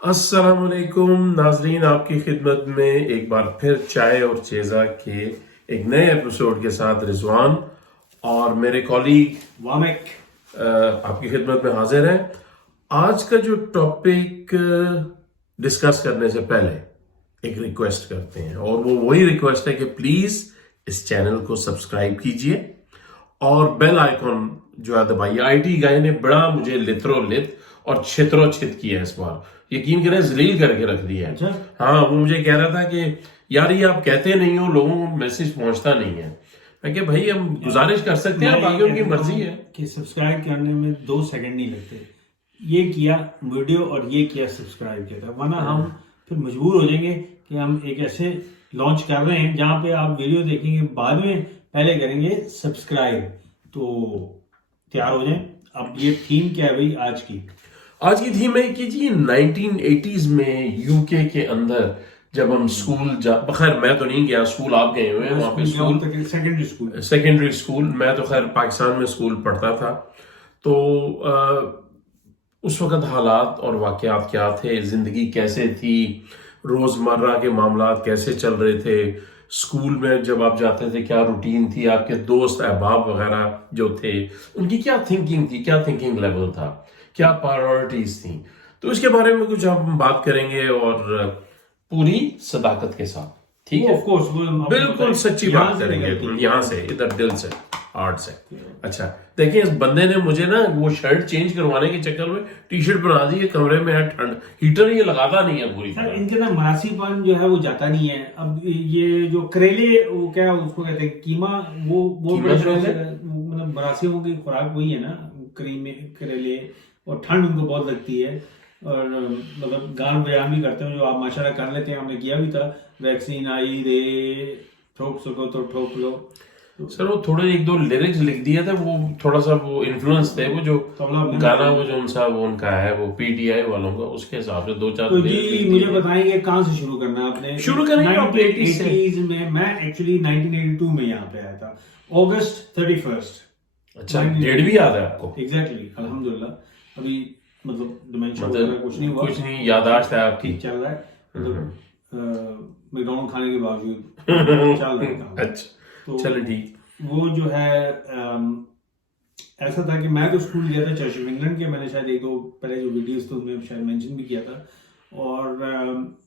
अस्सलामुअलैकुम नाजरीन, आपकी खिदमत में एक बार फिर चाय और चेज़ा के एक नए एपिसोड के साथ रिजवान और मेरे कॉलीग वामिक आपकी खिदमत में हाजिर हैं। आज का जो टॉपिक डिस्कस करने से पहले एक रिक्वेस्ट करते हैं, और वो वही रिक्वेस्ट है कि प्लीज इस चैनल को सब्सक्राइब कीजिए और बेल आइकॉन जो है दबाइए। आईटी गाय ने बड़ा मुझे लित्रो लित और छित्रो छित किया इस बार, यकीन करें जलील करके रख दिया है। अच्छा। हाँ, वो मुझे कह रहा था कि यार ये आप कहते नहीं हो, लोगों को मैसेज पहुंचता नहीं है। मैं कि भाई हम गुजारिश कर सकते हैं, बाकी उनकी मर्जी है कि सब्सक्राइब करने में 2 सेकंड नहीं लगते। ये किया वीडियो और ये किया सब्सक्राइब किया था, वरना हम फिर मजबूर हो जाएंगे कि हम एक ऐसे लॉन्च कर रहे हैं जहां पे आप वीडियो देखेंगे बाद में, पहले करेंगे सब्सक्राइब। तो तैयार हो जाएं। अब ये थीम क्या है भाई आज की? आज की थीम है कि जी 1980s में यूके के अंदर जब हम स्कूल खैर मैं तो नहीं गया, स्कूल आप गए हुए हैं वहां पे। सेकेंडरी स्कूल मैं तो खैर पाकिस्तान में स्कूल पढ़ता था। तो उस वक्त हालात और वाकयात क्या थे, जिंदगी कैसे थी, रोजमर्रा के मामलात कैसे चल रहे थे, स्कूल में जब आप जाते थे क्या रूटीन थी, आपके दोस्त अहबाब वगैरह जो थे उनकी क्या थिंकिंग थी, क्या थिंकिंग लेवल था, क्या प्रायोरिटीज थी। तो इसके बारे में कुछ हम बात करेंगे और पूरी सदाकत के साथ। ठीक है, ऑफ कोर्स बिल्कुल सच्ची बात करेंगे, यहाँ से इधर दिल से हार्ट से। अच्छा देखिए, इस बंदे ने मुझे ना वो शर्ट चेंज करवाने के चक्कर में टी शर्ट बना दी है, कमरे में है ठंड, हीटर ये लगाता नहीं है पूरी तरह। इनके ना मरासीपन जो है वो जाता नहीं है। अब ये जो करेले, वो क्या उसको कहते हैं, कीमा, वो मतलब मरासियों की खुराक वही है ना, करेले। और ठंड उनको बहुत लगती है, और मतलब गान बयान भी करते हैं जो आप माशाल्लाह कर लेते हैं, हमने किया भी था। वैक्सीन आई रे, ठोक सको तो ठोक लो। सर वो थोड़े एक दो लिरिक्स लिख दिए थे, वो थोड़ा सा वो इन्फ्लुएंस थे, वो जो गाना वो जो उनसा वो उनका है वो पीटीआई वालों का, उसके हिसाब से दो चार। तो जी मुझे बताएंगे कहाँ से शुरू करना है आपने? शुरू करेंगे 1980s में। मैं एक्चुअली 1982 में यहाँ पे आया था, अगस्त 31। अच्छा, डेट भी याद है आपको? एग्जैक्टली, अल्हम्दुलिल्लाह। अभी मतलब डिमेंशिया कुछ नहीं हुआ, कुछ नहीं, याददाश्त है आपकी, चल रहा है मतलब मैकडॉनल्ड खाने के बावजूद चल रहा है। अच्छा तो चलो ठीक। वो जो है ऐसा था कि मैं तो स्कूल गया था चर्च ऑफ इंग्लैंड के, मैंने शायद एक दो पहले जो वीडियोस थे उनमें शायद मेंशन भी किया था, और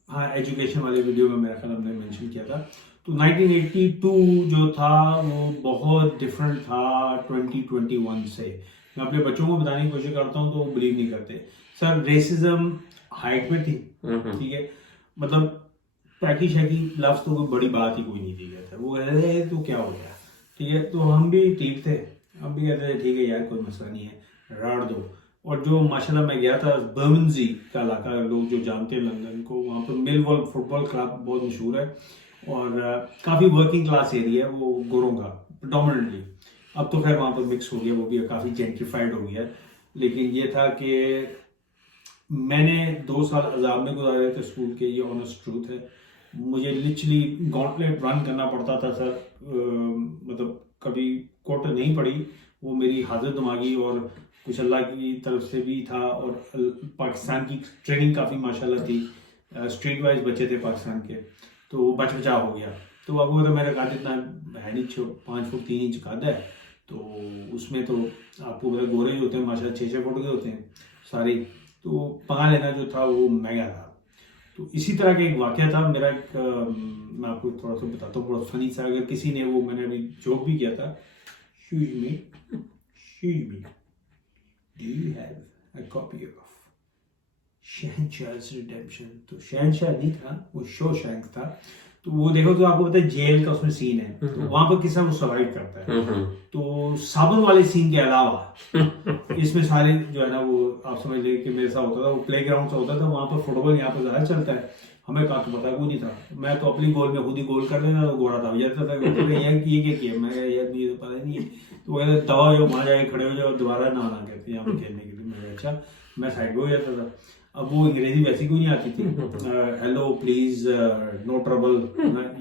हाँ एजुकेशन वाले वीडियो में मेरा ख्याल हमने मेंशन किया था। तो 1982 जो था वो बहुत डिफरेंट था 2021 से। मैं अपने बच्चों को बताने की कोशिश करता हूँ तो वो बिलीव नहीं करते। सर रेसिज्म हाइट में थी, ठीक है, मतलब पैकी शैकी लफ्ज तो कोई बड़ी बात ही कोई नहीं दी गया था। वो कहते थे तो क्या हो गया, ठीक है, तो हम भी ठीक थे, हम भी कहते थे ठीक है यार कोई मसला नहीं है, राड़ दो। और जो माशाल्लाह मैं गया था बर्मिंगजी का इलाका, लोग जो जानते हैं लंदन को, वहाँ पर मिलवॉल फुटबॉल क्लब बहुत मशहूर है, और काफ़ी वर्किंग क्लास एरिया है वो गोरों का प्रेडोमिनेंटली। अब तो खैर वहाँ पर मिक्स हो गया, वो भी काफ़ी जेंट्रिफाइड हो गया। लेकिन ये था कि मैंने 2 साल अजाब में गुजारे थे स्कूल के, ये ऑनेस्ट ट्रूथ है। मुझे लिटरली गॉन्टलेट रन करना पड़ता था सर, मतलब कभी कोट नहीं पड़ी, वो मेरी हाजत दिमागी और कुछ अल्लाह की तरफ से भी था, और पाकिस्तान की ट्रेनिंग काफ़ी माशाल्लाह थी। स्ट्रीट वाइज बच्चे थे पाकिस्तान के, तो बच बचाव हो गया। तो अब वो तो मेरा कद इतना है नहीं, 5 फुट 3 इंच कद है, तो उसमें तो आपको मेरे गोरे जो होते हैं माशाल्लाह 6-6 फुट के होते हैं सारे, तो पका लेना जो था वो महंगा था। तो इसी तरह का एक वाक़या था मेरा। एक मैं आपको थोड़ा सा बताता हूँ, बहुत फनी सा। अगर किसी ने वो, मैंने अभी जोक भी किया था, do you have a copy of Shahenshah's redemption? तो शहनशाह नहीं था, वो शोशैंक था। तो वो देखो तो आपको पता है जेल का उसमें सीन है, तो वहां पर किस तरह वो सर्वाइव करता है। तो साबुन वाले सीन के अलावा इसमें सारे जो है ना, वो आप समझ लीजिए कि मेरे साथ होता था, वो प्ले ग्राउंड सा होता था, वहां पर फुटबॉल यहाँ पर ज़्यादा चलता है, हमें कहा तो पता कोई नहीं था। मैं तो अपनी गोल में खुद ही गोल कर देना, तो घोड़ा था जाता था, यार ये क्या किया, मैं यार मुझे तो पता नहीं है। तो कहते दवा जो वहाँ जाके खड़े हो जाओ, दोबारा ना आना कहते हैं यहाँ पर खेलने के लिए। मैं अच्छा, मैं साइड हो जाता था। अब वो अंग्रेजी वैसी कोई नहीं आती थी, हेलो प्लीज नो ट्रबल,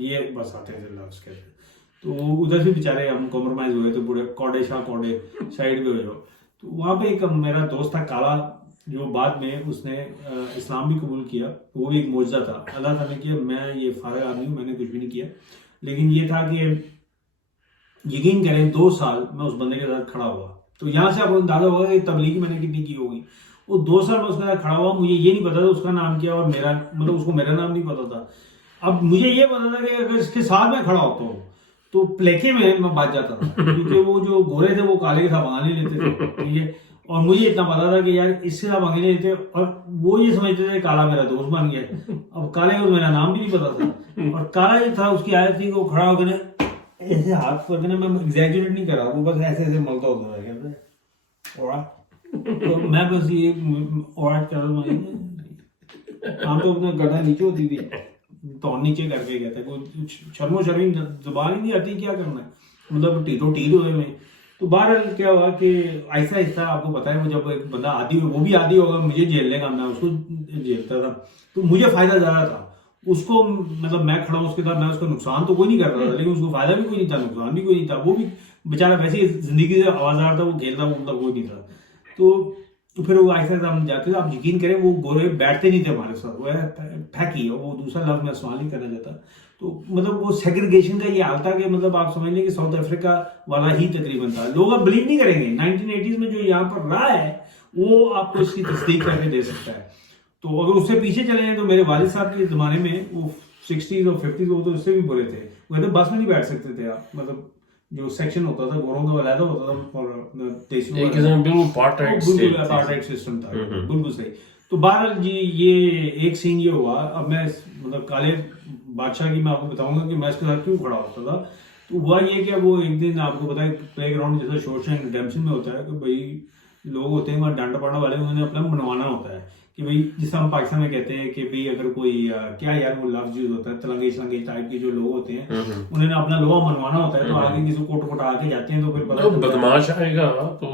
ये बस आते थे लफ्ज कहते। तो उधर से बेचारे हम कॉम्प्रोमाइज हुए, तो बूढ़े कौड़े शाह कौड़े साइड पे हो जाओ। तो वहाँ पे एक मेरा दोस्त था काला, जो बाद में उसने इस्लाम भी कबूल किया, वो भी एक मौजज़ा था अल्लाह ताला ने किया। मैं ये फारग आदमी हूँ, मैंने कुछ भी नहीं किया, लेकिन ये था कि यकीन करें 2 साल मैं उस बंदे के साथ खड़ा हुआ। तो यहाँ से आपको अंदाजा होगा कि तबलीगी मैंने कितनी की होगी। वो 2 साल में उसके साथ खड़ा हुआ, मुझे ये नहीं पता था उसका नाम क्या, और मेरा मतलब उसको मेरा नाम नहीं पता था। अब मुझे ये पता था कि अगर इसके साथ में खड़ा होता हूँ तो प्लेके में मैं बच जाता था, क्योंकि वो जो गोरे थे वो काले के साथ भाग नहीं लेते थे, ठीक है। और मुझे इतना पता था कि यार इससे साथ भाग नहीं लेते, और वो ये समझते थे काला मेरा दोस्त बन गया। अब काले को मेरा नाम भी नहीं पता था, और काला ये था उसकी आदत थी कि वो खड़ा होकर ऐसे हाथ करके ना, मैं एग्जैजरेट नहीं कर रहा, वो बस ऐसे ऐसे मलता होता था, कहते तो मैं बस ये और कर रहा, हम तो अपना गड्ढा नीचे होती थी तो नीचे करके कहता है, कोई शर्मो शर्मी जुबान ही नहीं आती क्या करना है, मतलब टीटो टीट होते में। तो बहरहाल क्या हुआ कि ऐसा ऐसा आपको पता है, वो जब एक बंदा आदी हो, वो भी आदी होगा मुझे झेलने का, मैं उसको झेलता था, तो मुझे फायदा ज्यादा था। उसको मतलब मैं खड़ा हूँ उसके साथ, मैं उसको नुकसान तो कोई नहीं कर रहा था, लेकिन उसको फायदा भी कोई नहीं था, नुकसान भी कोई नहीं था, वो भी बेचारा वैसे ही जिंदगी से आवाजार था, वो खेलता वूलता कोई नहीं था। तो फिर वो ऐसा हम जाते थे, आप यकीन करें वो गोरे बैठते नहीं थे हमारे साथ, वो फैकी, वो दूसरा लफ्ज मैं इस्तेमाल नहीं करना चाहता। तो मतलब वो सेग्रीगेशन का ये हाल था कि मतलब आप समझ लें कि साउथ अफ्रीका वाला ही तकरीबन था। लोग अब बिलीव नहीं करेंगे, 1980s में जो यहाँ पर रहा है वो आपको इसकी तस्दीक करके दे सकता है। तो अगर उससे पीछे चले जाए तो मेरे वालिद साहब के ज़माने में वो 60s और 50s, वो तो उससे भी बुरे थे। वो कहते बस में नहीं बैठ सकते थे आप, मतलब जो सेक्शन होता था गोरों का अलग होता था और देशियों का, बिल्कुल अपार्टहाइड सिस्टम था, बिल्कुल सही। तो बहरहाल जी ये एक सीन ये हुआ। अब मैं मतलब काले बादशाह की मैं आपको बताऊंगा कि मैं इसके साथ क्यों खड़ा होता था। तो हुआ ये कि वो एक दिन आपको पता है प्ले ग्राउंड जैसा शोशल रिडेम्पशन में होता है कि भाई लोग होते हैं वहाँ डांटा पाना वाले, उन्होंने अपना मनवाना होता है कि भाई जिस हम पाकिस्तान में कहते हैं कि भाई अगर कोई क्या यार वो लफ्ज यूज होता है तलंगे शलंगे टाइप के जो लोग होते हैं, उन्होंने अपना लोहा मनवाना होता है, तो आगे किसी कोट कोट आके जाते हैं तो फिर पता बदमाश आएगा तो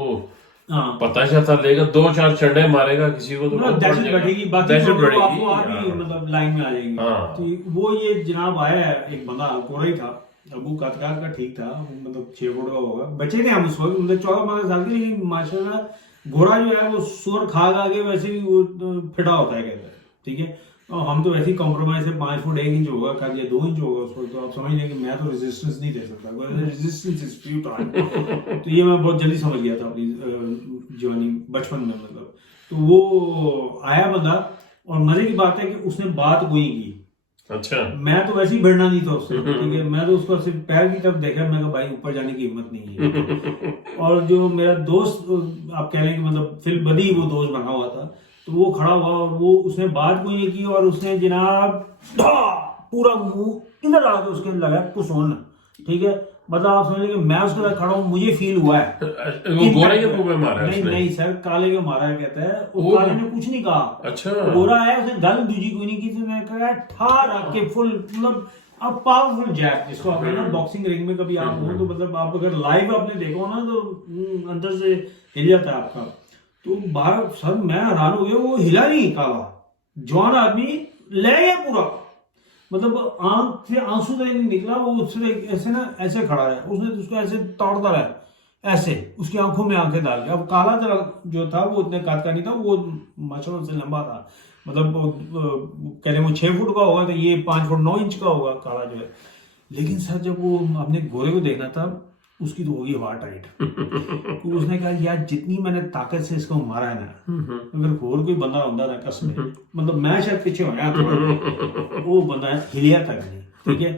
पता चलता लेगा, 2-4 चंडे मारेगा किसी को तो दहशत बढ़ेगी, बाकी आपको आप ही मतलब लाइन में आ जाएंगे। तो वो ये जनाब आया है, एक बंदा गोरा ही था, अबू कातकार का ठीक था, मतलब 6 फुट का होगा, बच्चे थे हम उस वक्त, मतलब 14-15 साल के, लेकिन माशाल्लाह घोड़ा जो है वो सुअर खा के वैसे ही वो फिटा होता है कहते हैं, ठीक है। और हम तो वैसे ही कॉम्प्रोमाइज से 5 फुट 1 इंच होगा, कर दिया 2 इंच होगा उसको, तो आप समझ लें कि मैं तो रेजिस्टेंस नहीं दे सकता, रेजिस्टेंस इज फ्यूटाइल। तो ये मैं बहुत जल्दी समझ गया था अपनी जवानी बचपन में, मतलब। तो वो आया बंदा, और मजे की बात है कि उसने बात कोई की। अच्छा, मैं तो वैसे ही भिड़ना नहीं था उससे, ठीक है। मैं तो उसको सिर्फ पैर की तरफ देखा, मैं कहा भाई ऊपर जाने की हिम्मत नहीं है। और जो मेरा दोस्त आप कह रहे हैं कि मतलब फिल बदी वो दोस्त बना हुआ था, तो वो खड़ा हुआ और वो उसने बात कोई नहीं की, और उसने जनाब पूरा मुंह इधर आके उसके लगा पुसोन, ठीक है। मतलब आप समझ लीजिए मैं उसके साथ खड़ा हूँ, मुझे फील हुआ है वो गोरे के मुंह में मारा है। नहीं सर, काले के मारा है कहता है, वो काले ने कुछ नहीं कहा। अच्छा, गोरा है, उसने गल दूजी कोई नहीं की, तो मैं कहा ठार आके फुल मतलब अब पावरफुल जैब जिसको आप ना बॉक्सिंग रिंग में कभी आप हो तो मतलब आप अगर लाइव आपने देखो ना तो अंदर से हिल जाता है आपका। तो बाहर सर मैं हैरान हो गया, वो हिला नहीं काला, जवान आदमी ले गया पूरा, मतलब आंख से आंसू तक नहीं निकला, वो उससे ऐसे ना ऐसे खड़ा है, उसने उसको ऐसे तोड़ता रहा ऐसे, उसकी आंखों में आंखें डाल के। अब काला जो था वो उतने काट का नहीं था, वो माशाल्लाह से लंबा था, मतलब कह रहे वो 6 फुट का होगा, तो ये 5 फुट 9 इंच का होगा काला जो है। लेकिन सर जब वो अपने गोरे को देखना था, उसकी तो होगी हार्ट टाइट। तो उसने कहा यार जितनी मैंने ताकत से इसको मारा है ना, अगर और कोई बंदा होता था कसम, मतलब मैं शायद पीछे हो गया थोड़ा, वो बंदा हिलिया तक नहीं, ठीक है।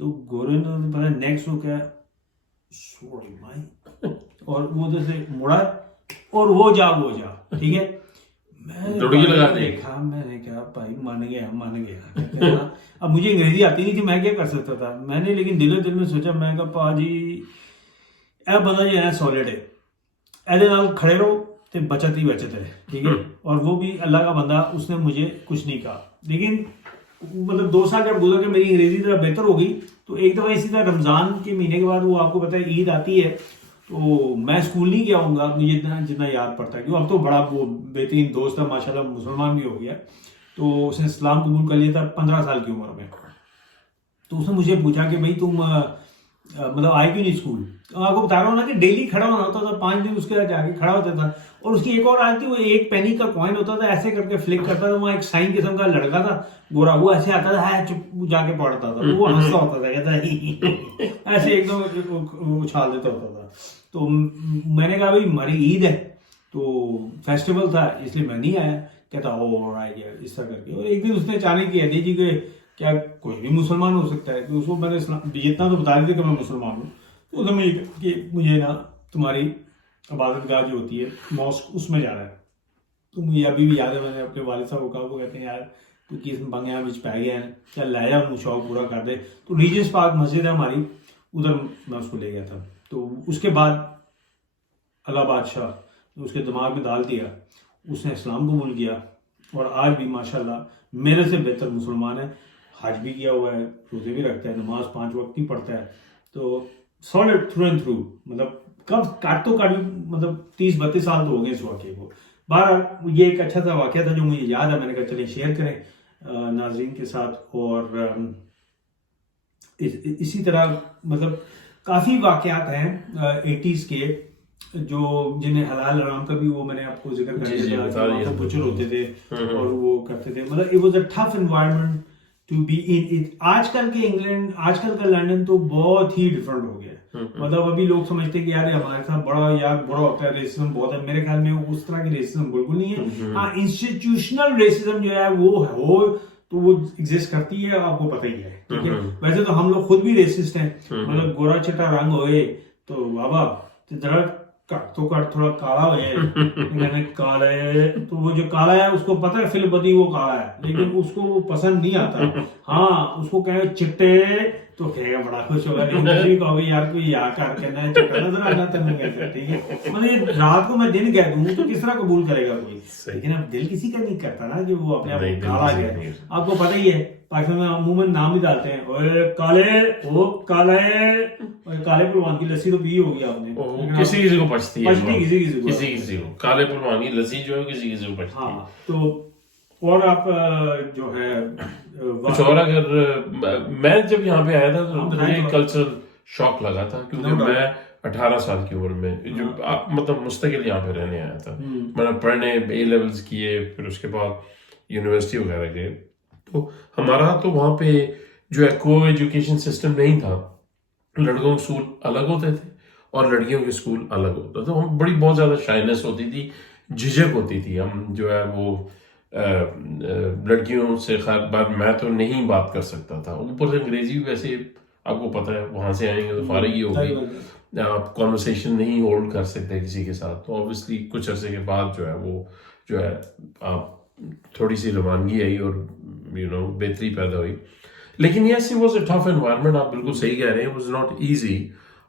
तो गोरे ने पता नेक्स्ट हो क्या सॉरी भाई, और वो जैसे मुड़ा और वो जा ठीक है। मैंने देखा, मैंने कहा भाई मान गया। अब मुझे अंग्रेजी आती नहीं थी, मैं क्या कर सकता था, मैंने लेकिन दिल में सोचा, मैं कहा पाजी ए बंदा जो है सॉलिड है, ऐसे नाल खड़े रहो तो बचत ही बचत है, ठीक है। और वो भी अल्लाह का बंदा, उसने मुझे कुछ नहीं कहा। लेकिन मतलब 2 साल जब गुजर के मेरी अंग्रेजी जरा बेहतर हो गई, तो एक दफा इसी तरह रमजान के महीने के बाद वो आपको पता है ईद आती है, तो मैं स्कूल नहीं गया हूँगा, मुझे जितना याद पड़ता है, क्योंकि अब तो बड़ा वो बेहतरीन दोस्त है माशाल्लाह, मुसलमान भी हो गया, तो उसने इस्लाम कबूल कर लिया था 15 साल की उम्र में। तो उसने मुझे पूछा कि भाई तुम मतलब आए क्यों नहीं स्कूल। तो आपको बता रहा हूँ ना कि डेली खड़ा होना होता था, 5 दिन उसके साथ जाके खड़ा होता था, और उसकी एक और आदत थी, वो 1 पेनी का कॉइन होता था, ऐसे करके फ्लिक करता था, वहाँ एक साइन किस्म का लड़का था गोरा, वो ऐसे आता था, है चुप जाके पढ़ता था, वो हंसता होता था, कहता है ऐसे एकदम उछाल देता होता था। तो मैंने कहा भाई हमारी ईद है तो फेस्टिवल था इसलिए मैं नहीं आया। कहता ओ राइट यार, इस तरह करके। और एक दिन उसने अचानक कह दी जी कि क्या कोई भी मुसलमान हो सकता है, कि उसको मैंने जितना तो बता दिया कि मैं मुसलमान हूँ, तो उसने मुझे कि मुझे ना तुम्हारी इबादतगाह जो होती है मॉस्क, उसमें जाना है। तो मुझे अभी भी याद है, मैंने अपने वालिद साहब को कहा, वो कहते हैं यार तू किस बंगिया बिच पै गया है, क्या लै जा उन्हें शौक पूरा कर दे। तो रीजेंस पार्क मस्जिद है हमारी, उधर मैं उसको ले गया था। तो उसके बाद अल्लाह बादशाह उसके दिमाग में डाल दिया, उसने इस्लाम कबूल किया और आज भी माशाल्लाह मेरे से बेहतर मुसलमान है। हज भी किया हुआ है, रोजे भी रखता है, नमाज 5 वक्त की पढ़ता है। तो सॉलिड थ्रू एंड थ्रू, मतलब कब काट तो काट, मतलब 30-32 साल तो हो गए इस वाक्य को। बहरहाल ये एक अच्छा सा वाक्य था जो मुझे याद है, मैंने कहा चलिए शेयर करें नाजरीन के साथ। और इसी तरह मतलब काफ़ी वाकयात हैं 80s के, जो जिन्हें हलाल हराम का भी वो मैंने आपको जिक्र कर दिया था, वहाँ पर बुचर होते थे और वो करते थे। मतलब it was a tough environment to be in it. आजकल के इंग्लैंड, आजकल का लंदन तो बहुत ही डिफरेंट हो गया। मतलब अभी लोग समझते हैं कि यार हमारे साथ बड़ा होता है, रेसिज्म बहुत है। मेरे ख्याल में उस तरह की रेसिज्म बिल्कुल नहीं है। हाँ, इंस्टीट्यूशनल रेसिज्म जो है वो हो तो वो एग्जिस्ट करती है, आपको पता ही है, ठीक है। वैसे तो हम लोग खुद भी रेसिस्ट हैं, मतलब गोरा चटा रंग होए तो बाबा जरा तो काट थोड़ा काला हो जाए काला है, तो वो जो काला है उसको पता है फिलबदी वो काला है, लेकिन उसको वो पसंद नहीं आता। हाँ, उसको कहे चिट्टे तो कहेगा बड़ा खुश होगा, लेकिन किसी को कहोगे यार कोई यहाँ कर कहना है चिट्टा नजर आना तेन कहता है, ठीक है। मतलब रात को मैं दिन कह दूं तो किस तरह कबूल करेगा कोई, लेकिन अब दिल किसी का नहीं करता ना कि वो अपने आप काला है। आपको पता ही है पाकिस्तान में अमूमन नाम ही डालते हैं, ओए काले, वो काले, और काले परवान की लस्सी तो पी होगी आपने, किसी किसी को पचती है, किसी को काले परवान की लस्सी जो है किसी किसी को पचती है। हाँ, तो और आप जो है कुछ और अगर मैं जब यहाँ पे आया था तो मुझे कल्चरल शॉक लगा था, क्योंकि मैं 18 साल की उम्र में जो मतलब मुस्तकिल यहाँ पे रहने आया था। मैंने पढ़ने A लेवल्स किए, फिर उसके बाद यूनिवर्सिटी वगैरह गए। तो हमारा तो वहाँ पे जो है को एजुकेशन सिस्टम नहीं था, लड़कों के स्कूल अलग होते थे और लड़कियों के स्कूल अलग होता था। तो हम बड़ी बहुत ज़्यादा शाइनेस होती थी, झिझक होती थी। हम जो है वो लड़कियों से खैर बार मैं तो नहीं बात कर सकता था, ऊपर से अंग्रेजी भी वैसे आपको पता है वहाँ से आएंगे तो फारिग ही होगी, आप कॉन्वर्सेशन नहीं होल्ड कर सकते किसी के साथ। तो ऑब्वियसली कुछ अरसे के बाद जो है वो जो है आप थोड़ी सी रवानगी आई और बेहतरी पैदा हुई। लेकिन yes, it was a tough environment, आप बिल्कुल सही कह रहे हैं, इट वाज नॉट इजी।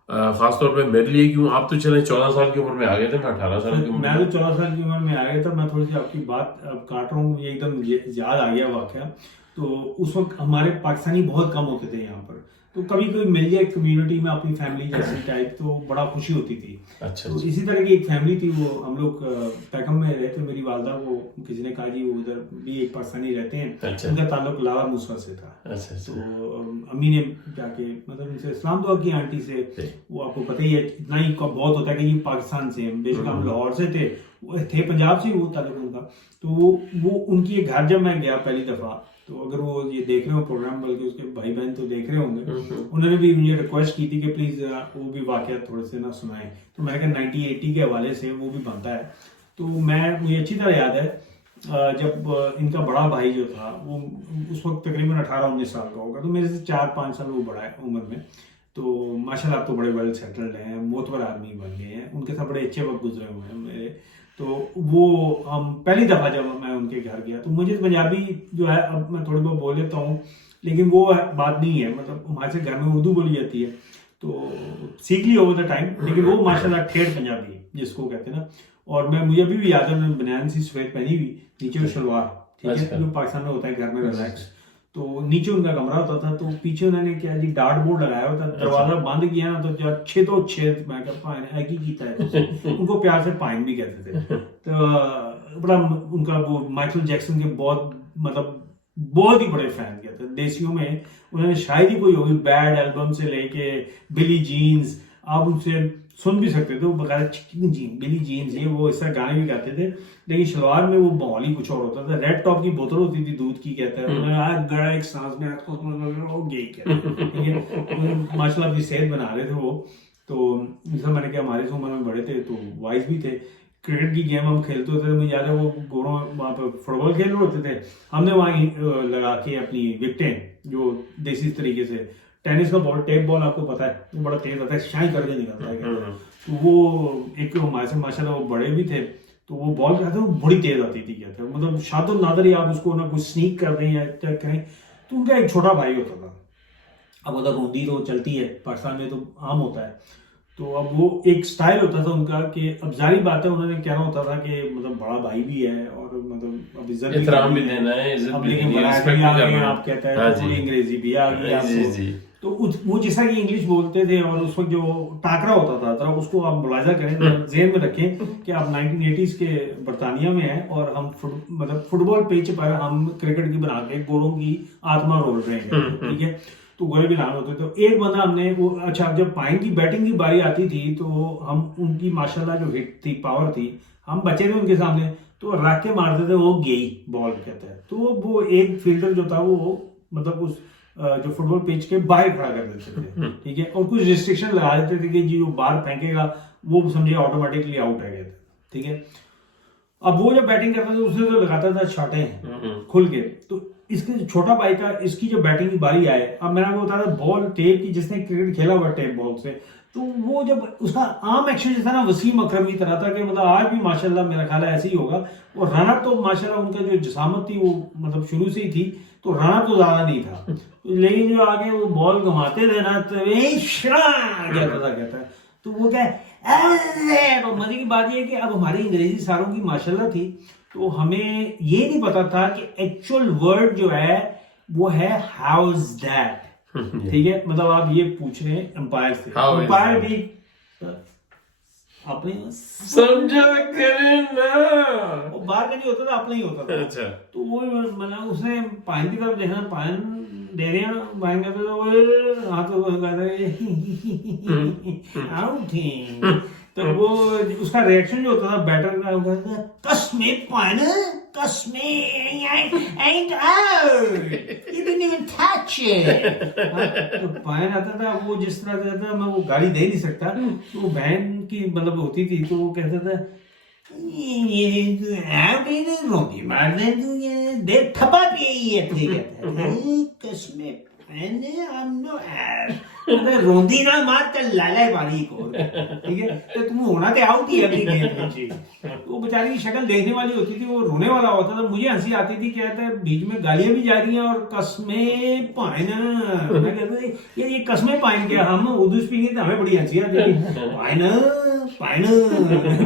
खासतौर पे मेरे लिए, क्यों आप तो चले 14 साल की उम्र में आ गए थे, मैं 18 साल की उम्र मैं तो 14 साल की उम्र में आ गया था। मैं थोड़ी सी आपकी बात अब काट रहा हूँ, मुझे एकदम याद आ गया वाकया। तो उस वक्त हमारे पाकिस्तानी बहुत कम होते थे यहाँ पर, तो कभी कोई मिल जाए कम्युनिटी में अपनी फैमिली जैसी टाइप, तो बड़ा खुशी होती थी। अच्छा, तो इसी तरह की एक फैमिली थी, वो हम लोग पैकम में रहते। मेरी वालदा को किसी ने कहा जी वो उधर भी एक पाकिस्तानी रहते हैं, अच्छा। उनका ताल्लुक लावा मूसा से था। अच्छा। तो अम्मी ने जाके मतलब उनसे इस्लाम दुआ की आंटी से, वो आपको पता ही है इतना ही बहुत होता है कि ये पाकिस्तान से हैं, बेशक हम लाहौर से थे, वो थे पंजाब से वो ताल्लुक उनका। तो वो उनकी एक घर जब मैं गया पहली दफा, तो अगर वो ये देख रहे हो प्रोग्राम, बल्कि उसके भाई बहन तो देख रहे होंगे, उन्होंने भी मुझे रिक्वेस्ट की थी कि प्लीज वो भी वाकया थोड़े से ना सुनाएं। तो मैंने कहा 1980 के हवाले से वो भी बनता है। तो मुझे अच्छी तरह याद है जब इनका बड़ा भाई जो था वो उस वक्त तकरीबन 18-19 साल का होगा, तो मेरे से 4-5 साल वो बड़ा है उम्र में। तो माशाल्लाह तो बड़े वेल सेटल्ड हैं, मोतबर आदमी बन गए हैं, उनके साथ बड़े अच्छे वक्त गुजरे हुए हैं मेरे। तो वो हम पहली दफ़ा जब मैं उनके घर गया, तो मुझे पंजाबी जो है अब मैं थोड़ी बहुत बोल लेता हूँ, लेकिन वो बात नहीं है। मतलब हमारे से घर में उर्दू बोली जाती है तो सीख ली ओवर द टाइम, लेकिन वो माशाल्लाह ठेठ पंजाबी जिसको कहते हैं ना। और मुझे अभी भी याद है, मैंने बनियान सी सफेद पहनी हुई, नीचे शलवार, ठीक है, जो पाकिस्तान में होता है घर में रिलैक्स। तो नीचे उनका कमरा होता था, तो पीछे उन्होंने क्या जी डार्ट बोर्ड लगाया होता, दरवाजा बंद किया ना तो छेद मैं क्या कीता है उनको प्यार से पाइन भी कहते थे। तो बड़ा उनका वो माइकल जैक्सन के बहुत ही बड़े फैन कहते थे। देसियों में उन्होंने शायद ही कोई होगी बैड एल्बम से लेके बिली जीन्स, आप उनसे सुन भी सकते थे, वो बकायदा चिकन जीन बिली जीन्स ये वो इस तरह गाने भी गाते थे, लेकिन शलवार में वो माहौल ही कुछ और होता था। रेड टॉप की बोतल होती थी दूध की, कहता है उन्होंने गड़ा एक सांस में वो गे कहते, ठीक है। माशाल्लाह अपनी सेहत बना रहे थे वो। तो जैसा मैंने कहा हमारे उम्र में बड़े थे तो वाइज भी थे। क्रिकेट की गेम हम खेलते होते थे, मुझे याद है वो गोरों वहाँ पर फुटबॉल खेल रहे होते थे, हमने वहाँ लगा के अपनी विकेटें जो देसी तरीके से, टेनिस का बॉल टेप बॉल आपको पता है वो बड़ा तेज आता है, शाइन करके निकलता है, तो वो एक हमारे से माशाल्लाह वो बड़े भी थे, तो वो बॉल कहते हैं वो बड़ी तेज आती थी, कहते हैं मतलब शादो नादर ही आप उसको ना कुछ स्नीक कर रहे हैं या क्या करें। तो उनका एक छोटा भाई होता था, अब मतलब रोंदी तो चलती है पाकिस्तान में तो आम होता है, तो अब वो एक स्टाइल होता था उनका कि अब जारी बात है उन्होंने कहना होता था कि मतलब बड़ा भाई भी है और मतलब अब इज्जत भी देना है, इज्जत अब भी लेकिन देनी है, बड़ा रिस्पेक्ट भी आ भी गए करना है। आप कहता है हाँ तो थोड़ी जी। अंग्रेजी भी आ गई जी आपको। जी। तो वो जैसा कि इंग्लिश बोलते थे और उस वक्त जो टाकरा होता था जरा उसको आप मुलाजा करें, जेहन में रखें कि आप 1980s के बरतानिया में हैं और हम मतलब फुटबॉल पिच पर हम क्रिकेट की बना के गोरों की आत्मा रोल रहे हैं, ठीक है। तो गोरे भी लान होते तो एक बंदा हमने वो, अच्छा जब पाइन की बैटिंग की बारी आती थी तो हम उनकी माशाल्लाह जो हिट थी पावर थी, हम बचे थे उनके सामने तो रख के मारते थे, वो गई बॉल कहते हैं। तो वो एक फील्डर जो था वो मतलब उस जो फुटबॉल पिच के बाहर खड़ा कर देते थे, ठीक है, और कुछ रिस्ट्रिक्शन लगा देते थे कि जो बाहर फेंकेगा वो समझे ऑटोमेटिकली आउट है, ठीक है। अब वो जब बैटिंग करता था उसने तो लगाता था छाटे खुल के, तो इसके छोटा भाई का इसकी जो बैटिंग की बारी आए, अब मैंने आपको बताया बॉल टेप की, जिसने क्रिकेट खेला हुआ टेप बॉल से, तो वो जब उसका आर्म एक्शन जो था ना वसीम अकरम की तरह था कि मतलब आज भी माशाल्लाह मेरा ख्याल है ऐसे ही होगा। और रनअप तो माशाल्लाह उनका जो जिसामत थी वो मतलब शुरू से ही थी, तो रनअप तो ज्यादा नहीं था, लेकिन जो आगे वो बॉल घुमाते थे ना तो कहता है, तो वो क्या है। तो मजे की बात यह है कि अब हमारी अंग्रेजी सारों की माशाल्लाह थी, तो हमें ये नहीं पता था कि एक्चुअल वर्ड जो है वो है हाउ इज दैट, ठीक है। मतलब आप ये पूछ रहे हैं एम्पायर से, एम्पायर भी अपने समझा करें ना, वो बाहर का नहीं होता था, अपना ही होता था। अच्छा। तो वो मतलब उसने पाइन की तरफ देखना, पाइन दे रहे हैं, पाइन कहते तो वो हाथ वो आउट, तो वो उसका रिएक्शन जो होता था बैटर का, वो कहता था कसमे पाइन कसमे ain't out, you didn't even touch it। तो पाइन आता था वो जिस तरह कहता था मैं वो गाली दे नहीं सकता, तो वो बहन की मतलब होती थी तो वो कहता था रोटी मार दे तू, ये दे थपा पिए कसमे रोंदी ना मार तो लाला बारी को, ठीक है। तो तुम होना तो आउट ही अगली गेम में। तो बेचारी की शक्ल देखने वाली होती थी, वो रोने वाला होता था, मुझे हंसी आती थी, कहता है बीच में गालियां भी जा रही हैं और कसमे पाइन, मैं कहता ये कसमे पाइन क्या, हम उर्दू स्पीकिंग तो हमें बड़ी हंसी आती थी, पाइन पाइन।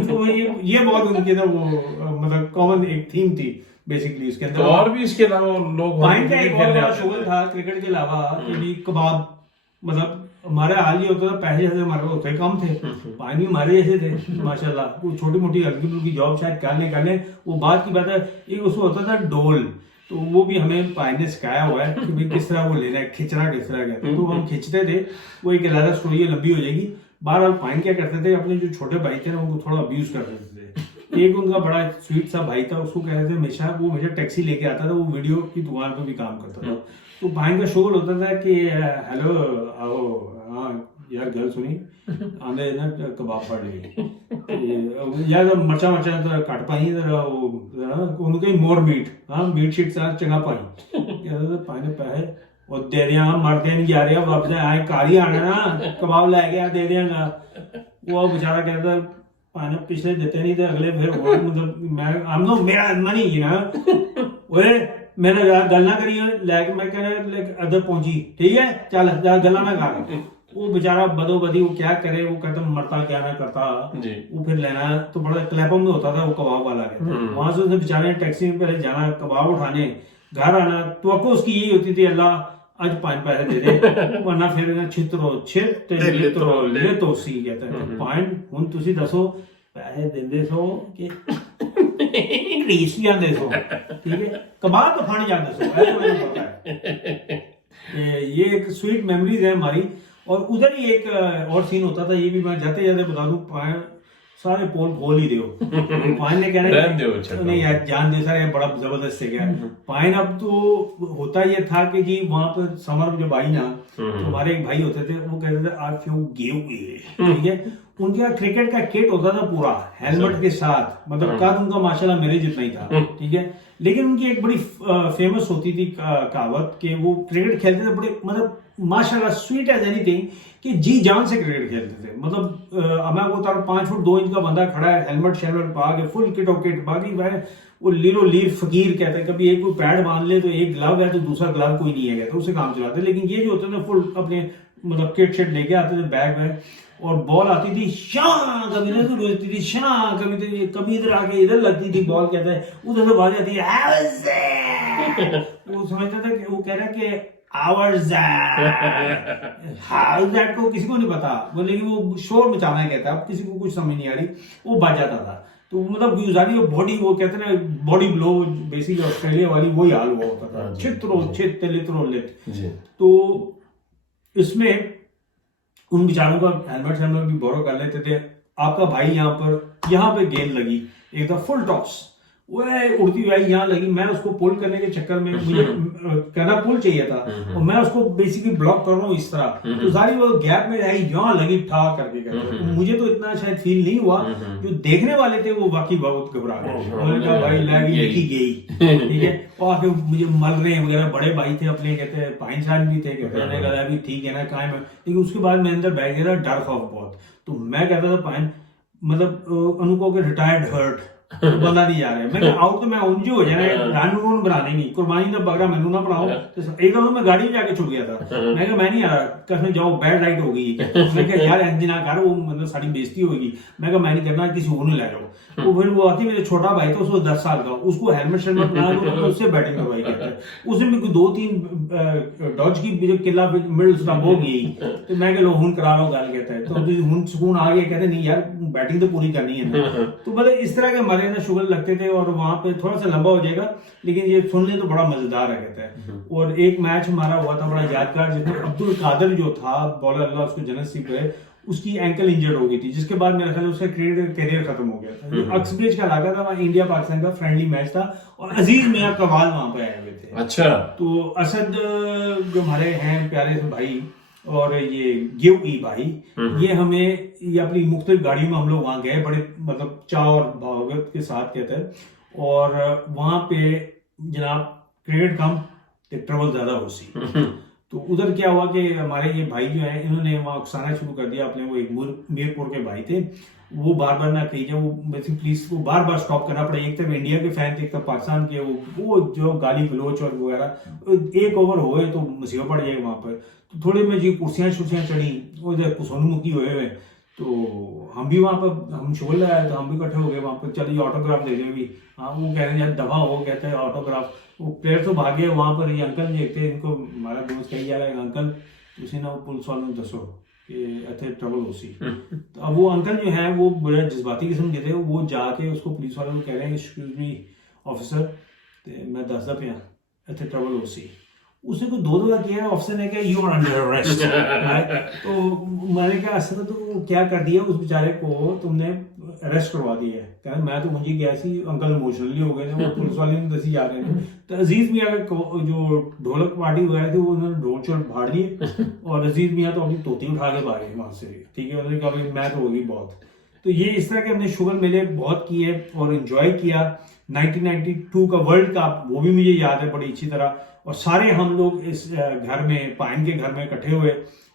तो ये बहुत उनके ना वो मतलब कॉमन एक थीम थी बेसिकली उसके अंदर। और भी इसके अलावा लोग पाइन का एक और बड़ा शोगल था क्रिकेट के अलावा, कबाब, मतलब हमारा हाल ये होता था, पैसे जैसे हमारे होते कम थे, पानी हमारे जैसे थे माशाल्लाह, वो छोटी मोटी हल्की फुल्की जॉब शायद कर ले, वो बात की बात है। एक उसमें होता था डोल, तो वो भी हमें पाइन ने सिखाया हुआ है कि भाई किस तरह वो लेना है, खिंचना किस तरह कहते हैं, तो हम खिंचते थे, वो एक अलग स्टोरी लंबी हो जाएगी। बहरहाल पाइन क्या करते थे, अपने जो छोटे भाई थे ना उनको थोड़ा अब्यूज कर देते थे। एक उनका बड़ा स्वीट सा भाई था, उसको कहते थे हमेशा टैक्सी लेके आता था, वो वीडियो की दुकान पर भी काम करता था। तो भाई का शोर होता था कि हेलो आओ, हाँ यार गल सुनी आंदे ना कबाब पड़ गई यार, मरचा तो कट पाई उनके मोर मीट, हाँ मीट शीट चंगा पाई पाने पैसे और दे दिया, मरते नहीं जा रहे वापस आए कारी आना ना कबाब लै गया दे देंगा। वो बेचारा कहता पाने पिछले देते नहीं थे, अगले फिर मतलब मैं हम नो मेरा मनी यू नो ओए मैंने गल ना करी लैके मैं कहना अदर पहुंची, ठीक है चल गला ना कर। वो बेचारा बदो बदी वो क्या करे, वो कहता मरता क्या ना करता, वो फिर लेना तो बड़ा क्लैपम में होता था वो कबाब वाला, वहां से उसने बेचारे टैक्सी में पहले जाना कबाब उठाने, घर आना, तो उसकी यही होती थी अल्लाह आज 5 पैसे दे दे वरना फिर छित्रो छित ते लित्रो ले तो सी कहता है पॉइंट हुन तुसी दसो पैसे देंदे सो कि इंग्लिश जांदे सो, ठीक है कबाब तो खाने जांदे सो, ऐसा मुझे पता है। ये एक स्वीट मेमोरीज है हमारी। और उधर ही एक और सीन होता था, ये भी मैं जाते जाते बता दूं, पायन सारे पोल खोल ही दियो। पायन ने कहना नहीं यार जान दे सर, बड़ा जबरदस्त है क्या। पायन अब तो होता ये था कि जी वहां पर समर में जो भाई ना, तो हमारे एक भाई होते थे, वो कहते थे आज क्यों गेहूं, ठीक है। उनका क्रिकेट का किट होता था पूरा हेलमेट के साथ, मतलब कद उनका माशाल्लाह मेरे जितना ही था, ठीक है। लेकिन उनकी एक बड़ी फेमस होती थी कहावत कि वो क्रिकेट खेलते थे बड़े, मतलब माशाल्लाह स्वीट एज एनीथिंग, कि जी जान से क्रिकेट खेलते थे। मतलब मैं वो 5 फुट 2 इंच का बंदा खड़ा है, हेलमेट शेलमेट पा के फुल किट और किट, बाकी भाई वो लीरो लीर फकीर कहते हैं, कभी एक कोई पैड बांध ले तो एक ग्लव है तो दूसरा ग्लव कोई नहीं है कहते, उससे काम चलाते। लेकिन ये जो होते थे फुल अपने मतलब किट शिट लेके आते थे, बैग वैग, और बॉल आती थी शाह, कभी इधर तो रोजती थी शाह, कभी इधर आके इधर लगती थी बॉल, कहते हैं उधर से बाज आती है। वो समझता था कि वो कह रहा है कि आवर्स दैट को किसी को नहीं पता, लेकिन वो शोर मचाना है कहता है, अब किसी को कुछ समझ नहीं आ रही, वो बच जाता था। तो मतलब गुजारी बॉडी, वो कहते हैं ना बॉडी ब्लो, बेसिकली ऑस्ट्रेलिया वाली वही हाल हुआ होता था, छित्रो छित लित्रो लित। तो इसमें उन बेचारों का हेलमेट भी बोरो कर लेते थे। आपका भाई यहाँ पे गेंद लगी, एक था फुल टॉस, वो उड़ती हुई यहाँ लगी, मैं उसको पुल करने के चक्कर में, मुझे करना पुल चाहिए था, और मैं उसको बेसिकली ब्लॉक कर रहा हूँ इस तरह, तो सारी वो गैप में आई, यहाँ लगी ठा करके। मुझे तो इतना शायद फील नहीं हुआ, जो देखने वाले थे वो बाकी बहुत घबरा गए, उन्होंने कहा भाई लगी लिखी गई, ठीक है। और आके मुझे मल रहे हैं वगैरह, बड़े भाई थे अपने, कहते हैं पाइन साइन भी थे, कहते अभी ठीक है ना कायम है। लेकिन उसके बाद मैं अंदर बैठ गया था डर खौफ बहुत, तो मैं कहता था पाइन मतलब अनुको के रिटायर्ड हर्ट बंदा नहीं जा रहा है, मैं आउट तो मैं उंझ हो जाए रान रून बनाने नहीं, कुर्बानी का बकरा मैनू ना बनाओ। एक दफा मैं गाड़ी में जाके छुट गया था, मैं कहा मैं नहीं आ रहा, कसम जाओ बैड राइट हो गई, मैं कहा यार इंज ना कर, वो मतलब सारी बेइज्जती होगी, मैं कहा मैं नहीं करना, किसी और ने ले जाओ। तो फिर वो आती, मेरे छोटा भाई था उसको 10 साल का, उसको हेलमेट शेलमेट बना दो, उससे बैटिंग करवाई कहता है, उसने भी 2-3 डॉज की जो किला मिडल स्टंप हो गई, तो मैं कह हुन करा लो गल, कहता है तो हुन सुकून आ गया, कहते नहीं यार बैटिंग तो पूरी करनी है ना। तो मतलब इस तरह के हमारे ना शुगर लगते थे, और वहां पे थोड़ा सा लंबा हो जाएगा लेकिन ये सुनने तो बड़ा मजेदार है कहता है। और एक मैच हमारा हुआ था बड़ा यादगार, जिसमें अब्दुल कादर जो था बॉलर, अल्लाह उसको जन्नत नसीब करे, उसकी एंकल इंजर्ड हो गई थी, जिसके बाद मेरा ख्याल उसका करियर खत्म हो गया था। अक्सब्रिज का इलाका था, वहाँ इंडिया पाकिस्तान का फ्रेंडली मैच था, और अजीज मियां कवाल वहां पे आए हुए थे। अच्छा। तो असद जो हमारे हैं प्यारे से भाई, और ये गेवई भाई, ये हमें ये अपनी मुख्तलिफ गाड़ियों में हम लोग वहां गए, बड़े मतलब चाव और भावगत के साथ कहते हैं। और वहां पे जनाब क्रिकेट कम ट्रबल ज्यादा हो सी। तो उधर क्या हुआ कि हमारे ये भाई जो है, इन्होंने वहां उकसाना शुरू कर दिया अपने, वो एक मीरपुर के भाई थे, वो बार बार ना कही जाए, वो बेसिक पुलिस को बार बार स्टॉप करना पड़ा। एक तरफ इंडिया के फैन थे, एक तरफ पाकिस्तान के, वो जो गाली गलोच और वगैरह, एक ओवर हुए तो मुसीबत पड़ जाएगी वहां पर। तो थोड़े में जी कुर्सियां शुर्सियां चढ़ी, वो इधर कुसोनुमुखी हुए, तो हम भी वहां पर, हम शोल लगाए तो हम भी इकट्ठे हो गए वहां पर, चलिए ऑटोग्राफ दे दें भी। हाँ वो कह रहे हैं दफा हो, कहते हैं ऑटोग्राफ। वो प्लेयर तो भागे वहां पर, ये अंकल देखते इनको, हमारा दोस्त कही जा रहा है अंकल तुसी ना पुलिस वालों ने दसो कि इतने ट्रबल हो सी। तो अब वो अंकल जो है वो बड़ा जज्बाती किस्म के थे, वो जाके उसको पुलिस वालों को कह रहे हैं एक्सक्यूज मी ऑफिसर, मैं दसदा पिया इतने ट्रबल हो सी। उसने को 2 दफा किया, ऑफिसर ने कहा यू आर अंडर अरेस्ट। तो मैंने कहा असर तो क्या कर दिया उस बेचारे को, तुमने अरेस्ट करवा दिया है। कहा मैं तो मुझे गया सी, अंकल इमोशनली हो गए थे, वो पुलिस वाले ने दसी जा रहे थे। तो अजीज मियाँ का जो ढोलक पार्टी वगैरह थी, वो उन्होंने ढोल चोल फाड़ दिए, और अजीज मियाँ तो अपनी तोती उठा के भागे वहां से, ठीक है। उन्होंने कहा मैं तो होगी बहुत। तो ये इस तरह के हमने शुगर मेले बहुत किए और एंजॉय किया। 1992 का वर्ल्ड कप वो भी मुझे याद है बड़ी अच्छी तरह, और सारे हम लोग इस घर में, पाइन के घर में इकट्ठे हुए,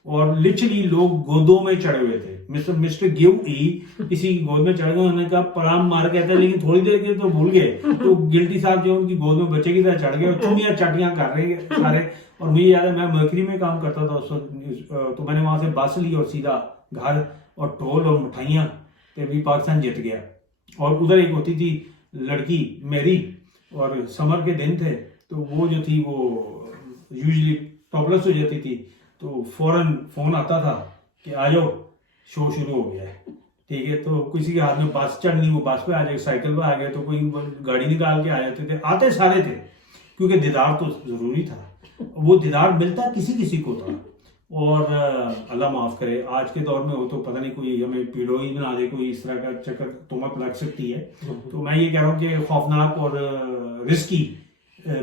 और लिटरली लोग गोदों में चढ़े हुए थे। मिस्टर गेवई किसी की गोद में चढ़ गए, उन्होंने कहा प्रणाम मार के आता, लेकिन थोड़ी देर के तो भूल गए, तो गिल्टी साहब जो उनकी गोद में बच्चे की तरह चढ़ गए और चुनियां चाटियां कर रहे सारे। और मुझे याद है मैं मर्करी में काम करता था उस वक्त, तो मैंने वहां से बस ली और सीधा घर, और ढोल और मिठाइयां, तो भी पाकिस्तान जीत गया। और उधर एक होती थी लड़की मेरी, और समर के दिन थे, तो वो जो थी वो यूजुअली टॉपलेस हो जाती थी, तो फौरन फोन आता था कि आ जाओ शो शुरू हो गया है, ठीक है। तो किसी के हाथ में बस चढ़नी, वो बस पे आ जाए, साइकिल पे आ गए, तो कोई गाड़ी निकाल के आ जाते थे, आते सारे थे, क्योंकि दीदार तो जरूरी था। वो दीदार मिलता किसी किसी को था, और अल्लाह माफ करे आज के दौर में हो तो पता नहीं कोई हमें पीड़ो ही बना दे, कोई इस तरह का चक्कर तुमक लग सकती है। तो मैं ये कह रहा हूँ कि खौफनाक और रिस्की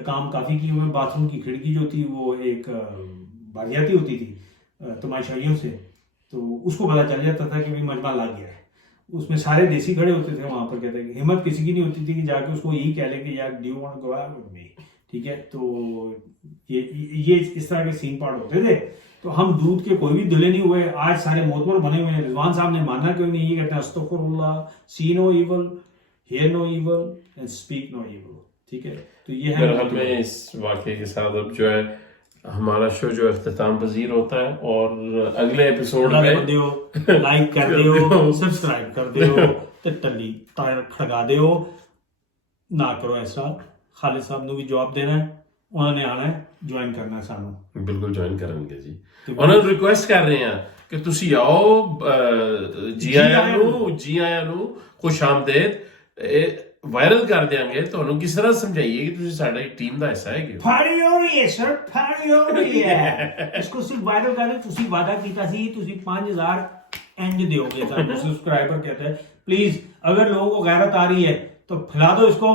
काम काफ़ी की हुए। बाथरूम की खिड़की जो थी वो एक बारियाती होती थी तमाशाइयों से, तो उसको पता चल जाता था कि भाई मजमा लग गया है। उसमें सारे देसी खड़े होते थे वहां पर, कहते हैं कि हिम्मत किसी की नहीं होती थी कि जाके उसको यही कह लें कि यार do you want to go out with me, ठीक है। तो ये इस तरह के सीन पार्ट होते थे। तो हम दूध के कोई भी धुले नहीं हुए, आज सारे मोतबर बने हुए हैं। रिजवान साहब ने माना क्यों नहीं, ये कहते हैं अस्तगफुरुल्लाह, see no evil, hear no evil and speak no evil, ठीक है। तो ये है हमें इस वाकये के साथ अब जो है हमारा शो जो इख्तिताम पजीर होता है, और अगले एपिसोड में लाइक कर दियो, सब्सक्राइब कर दियो, ते टली टायर खड़गा दियो ना करो ऐसा। खालिद साहब ने भी जवाब देना है, उन्होंने आना है, ज्वाइन करना है सानू, बिल्कुल ज्वाइन करेंगे जी। उन्होंने रिक्वेस्ट कर रहे हैं कि तुसी आओ, जी आया नू खुश आमदेद वायरल कर देंगे। ਤੁਹਾਨੂੰ ਕਿਸ ਤਰ੍ਹਾਂ ਸਮਝਾਈਏ ਕਿ ਤੁਸੀਂ ਸਾਡੀ ਟੀਮ ਦਾ ਹਿੱਸਾ ਹੈਗੇ। फाड़ी हो रही है सर, फाड़ी हो रही है। इसको सिर्फ वायरल कर दे। ਤੁਸੀਂ वादा ਕੀਤਾ ਸੀ ਤੁਸੀਂ 5000 इंज दोगे ਸਾਨੂੰ सब्सक्राइबर कहते हैं। प्लीज अगर लोगों को गैरत आ रही है तो फैला दो इसको,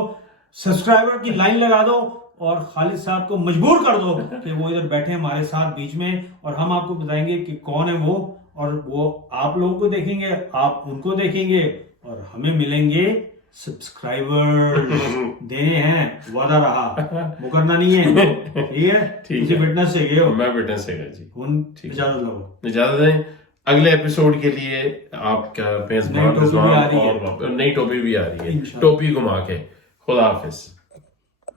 सब्सक्राइबर की लाइन लगा दो और खालिद साहब को मजबूर कर दो कि वो इधर बैठे हमारे साथ बीच में, और हम आपको बताएंगे कि कौन है वो, और वो आप लोगों को देखेंगे, आप उनको देखेंगे, और हमें मिलेंगे सब्सक्राइबर देने हैं। वादा रहा, मुकरना नहीं है, ठीक है। तुसी फिटनेस से गए हो, मैं फिटनेस से गया जी। हुन इजाजत लो, इजाजत दें। अगले एपिसोड के लिए आपका मेजबान और नई टोपी भी आ रही है, टोपी घुमा के। खुदा हाफिज।